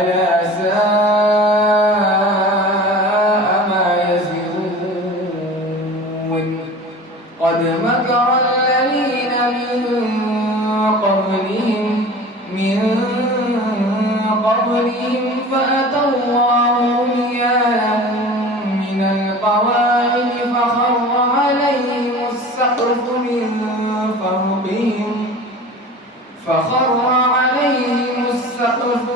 ألا ساء ما يزرون قد مكر الذين من قبلهم فأتى الله بنيانا من القواعد فخر عليهم السقف من فوقهم